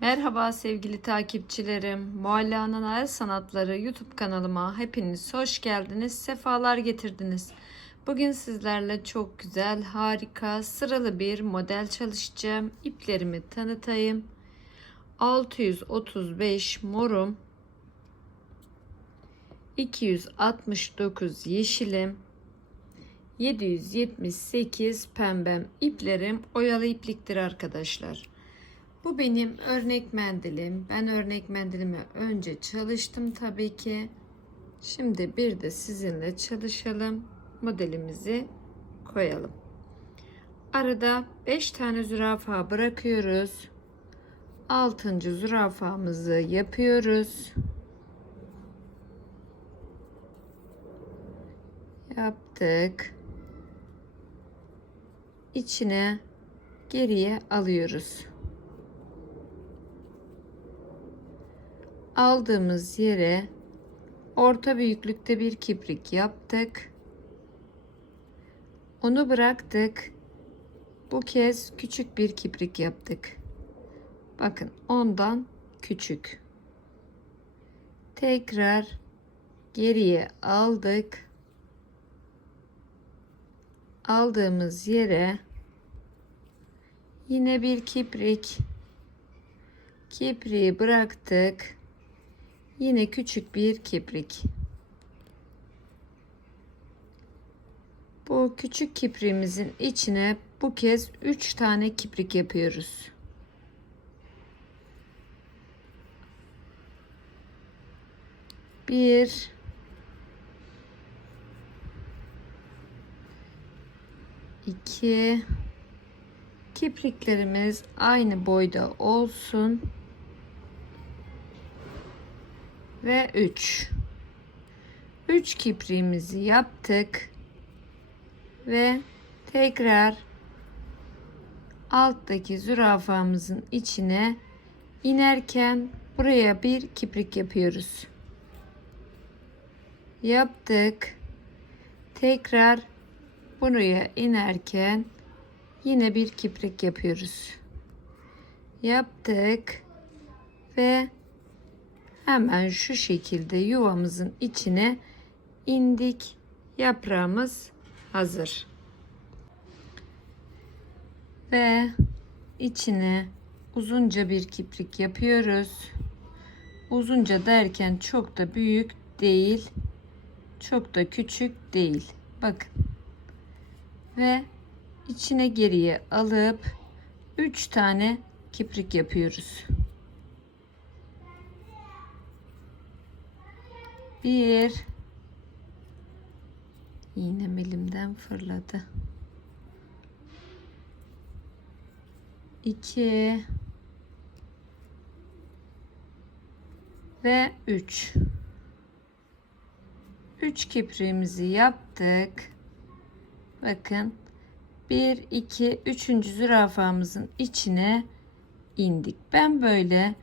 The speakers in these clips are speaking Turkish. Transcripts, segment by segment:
Merhaba sevgili takipçilerim. Mualla'nın El Sanatları YouTube kanalıma hepiniz hoş geldiniz. Sefalar getirdiniz. Bugün sizlerle çok güzel, harika, sıralı bir model çalışacağım. İplerimi tanıtayım. 635 morum. 269 yeşilim. 778 pembem iplerim oyalı ipliktir arkadaşlar. Bu benim örnek mendilim. Ben örnek mendilimi önce çalıştım tabii ki. Şimdi bir de sizinle çalışalım. Modelimizi koyalım. Arada 5 tane zürafa bırakıyoruz. 6. zürafamızı yapıyoruz. Yaptık. İçine geriye alıyoruz. Aldığımız yere orta büyüklükte bir kiprik yaptık. Onu bıraktık. Bu kez küçük bir kiprik yaptık. Bakın ondan küçük. Tekrar geriye aldık. Aldığımız yere yine bir kiprik kipriği bıraktık Yine küçük bir kiprik. Bu küçük kipriğimizin içine bu kez 3 tane kiprik yapıyoruz. Bir iki kipriklerimiz aynı boyda olsun ve 3 3 kipriğimizi yaptık. Ve tekrar alttaki zürafamızın içine inerken buraya bir kiprik yapıyoruz. Yaptık. Tekrar buraya inerken yine bir kiprik yapıyoruz. Yaptık ve hemen şu şekilde yuvamızın içine indik. Yaprağımız hazır. Ve içine uzunca bir kiprik yapıyoruz. Uzunca derken çok da büyük değil. Çok da küçük değil. Bakın. Ve içine geriye alıp 3 tane kiprik yapıyoruz. Bir iğnem elimden fırladı. İki ve üç. Üç kipriğimizi yaptık. Bakın. Bir, iki, üçüncü zürafamızın içine indik. Ben böyle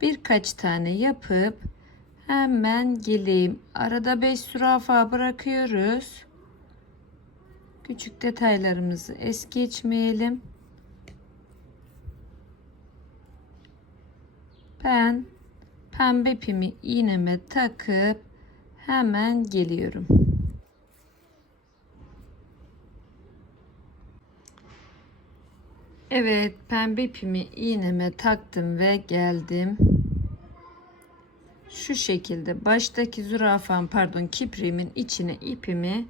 birkaç tane yapıp Hemen geleyim. Arada 5 zürafa bırakıyoruz. Küçük detaylarımızı es geçmeyelim. Ben pembe pimi iğneme takıp hemen geliyorum. Evet pembe pimi iğneme taktım ve geldim şu şekilde baştaki zürafam pardon kipriğimin içine ipimi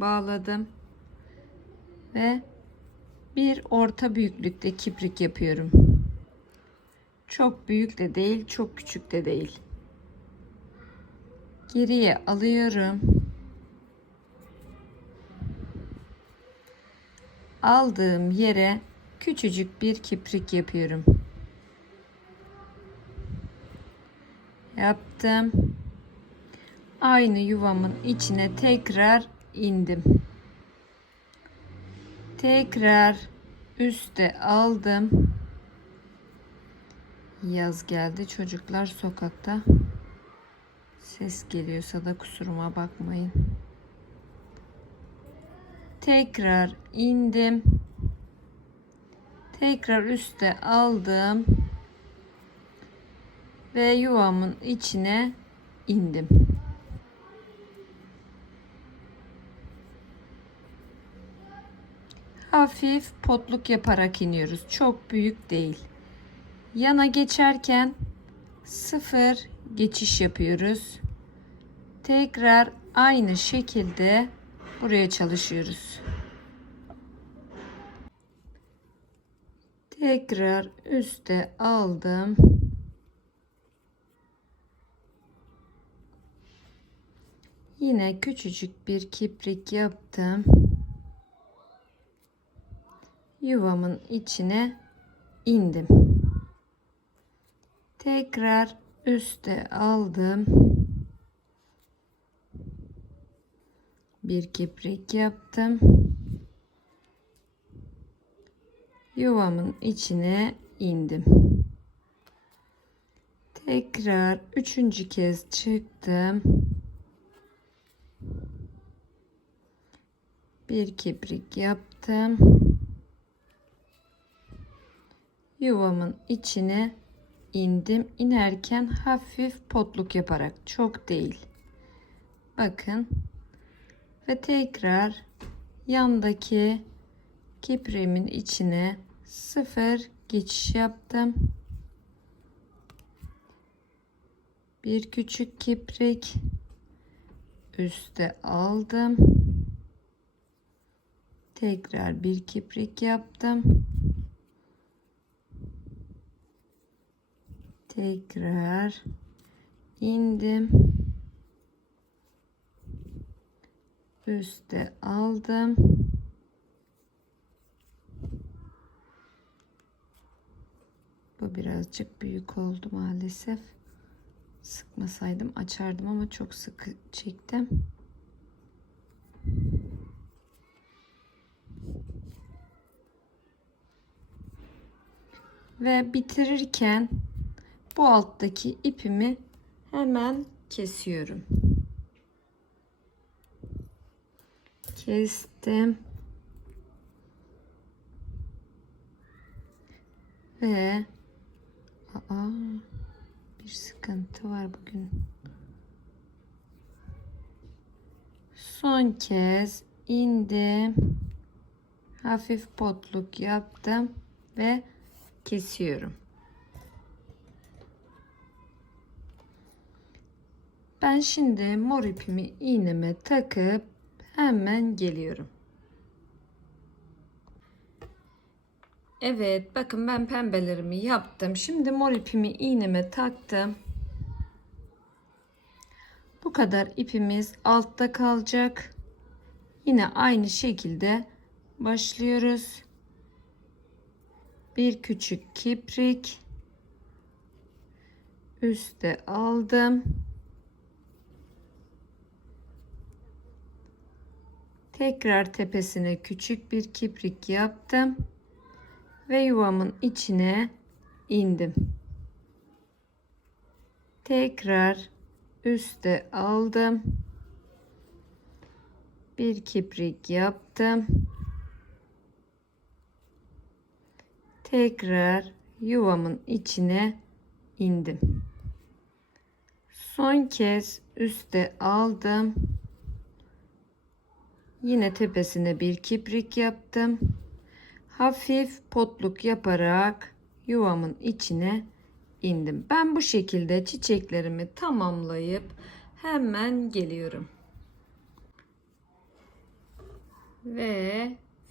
bağladım ve bir orta büyüklükte kiprik yapıyorum. Çok büyük de değil, çok küçük de değil. Geriye alıyorum. Aldığım yere küçücük bir kiprik yapıyorum. Yaptım. Aynı yuvamın içine tekrar indim. Tekrar üste aldım. Yaz geldi çocuklar sokakta. Ses geliyorsa da kusuruma bakmayın. Tekrar indim. Tekrar üste aldım ve yuvamın içine indim. Hafif potluk yaparak iniyoruz. Çok büyük değil. Yana geçerken sıfır geçiş yapıyoruz. Tekrar aynı şekilde buraya çalışıyoruz. Tekrar üste aldım. Yine küçücük bir kiprik yaptım. Yuvamın içine indim. Tekrar üste aldım. Bir kiprik yaptım. Yuvamın içine indim. Tekrar üçüncü kez çıktım. Bir kiprik yaptım. Yuvamın içine indim. İnerken hafif potluk yaparak çok değil. Bakın. Ve tekrar yandaki kipriğimin içine sıfır geçiş yaptım. Bir küçük kiprik üste aldım. Tekrar bir kiprik yaptım. Tekrar indim. Üste aldım. Bu birazcık büyük oldu maalesef. Sıkmasaydım açardım ama çok sıkı çektim. Ve bitirirken bu alttaki ipimi hemen kesiyorum. Kestim. Ve aa, bir sıkıntı var bugün. Son kez indim. Hafif potluk yaptım ve kesiyorum. Ben şimdi mor ipimi iğneme takıp hemen geliyorum. Evet bakın ben pembelerimi yaptım. Şimdi mor ipimi iğneme taktım. Bu kadar ipimiz altta kalacak. Yine aynı şekilde başlıyoruz. Bir küçük kiprik üste aldım. Tekrar tepesine küçük bir kiprik yaptım ve yuvamın içine indim. Tekrar üste aldım. Bir kiprik yaptım. Tekrar yuvamın içine indim. Son kez üste aldım. Yine tepesine bir kiprik yaptım. Hafif potluk yaparak yuvamın içine indim. Ben bu şekilde çiçeklerimi tamamlayıp hemen geliyorum. Ve